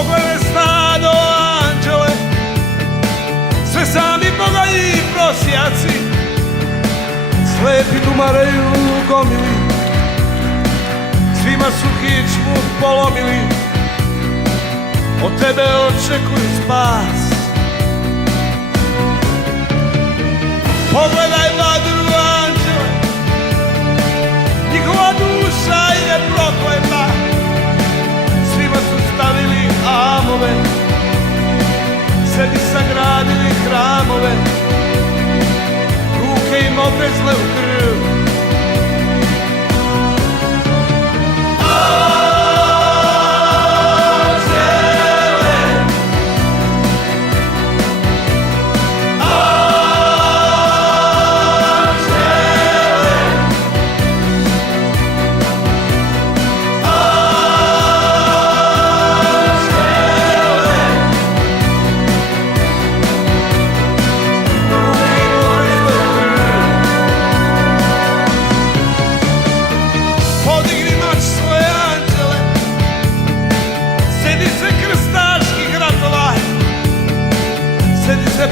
Pogledaj stado anđele, sve sami bogalji prosjaci, slepi tumaraju gomili, svima su kičmu polomili, od tebe očekuju spas. Pogledaj vatru anđele, njihova duša je prokleta, svima su stavili amove, sebi sagradili hramove, ruke im obrezle u krv.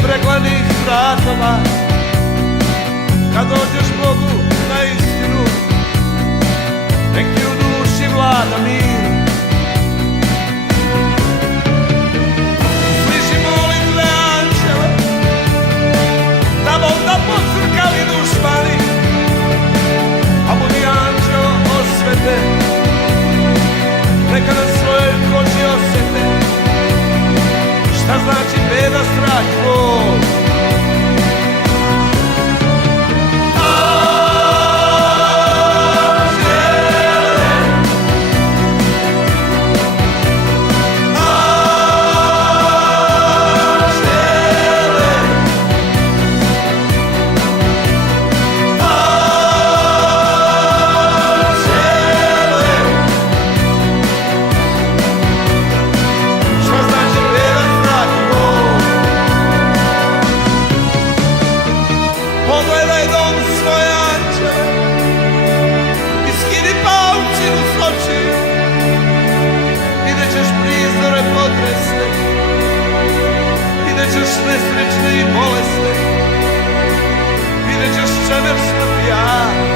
Preglanih vratova, kad dođeš Bogu na istinu, nek ti u duši vlada mir. Sliši molitve anđele, da Bog da pocrkali dušmani, a budi anđelo osvete, neka na svojoj koži osjete šta znači beda, strah, bol. Pogledaj dom svoje anđele i skini paučinu s očiju, vidjet ćeš prizore potresne, vidjet ćeš nesrećne i bolesne, vidjet ćeš čemer smrti ja.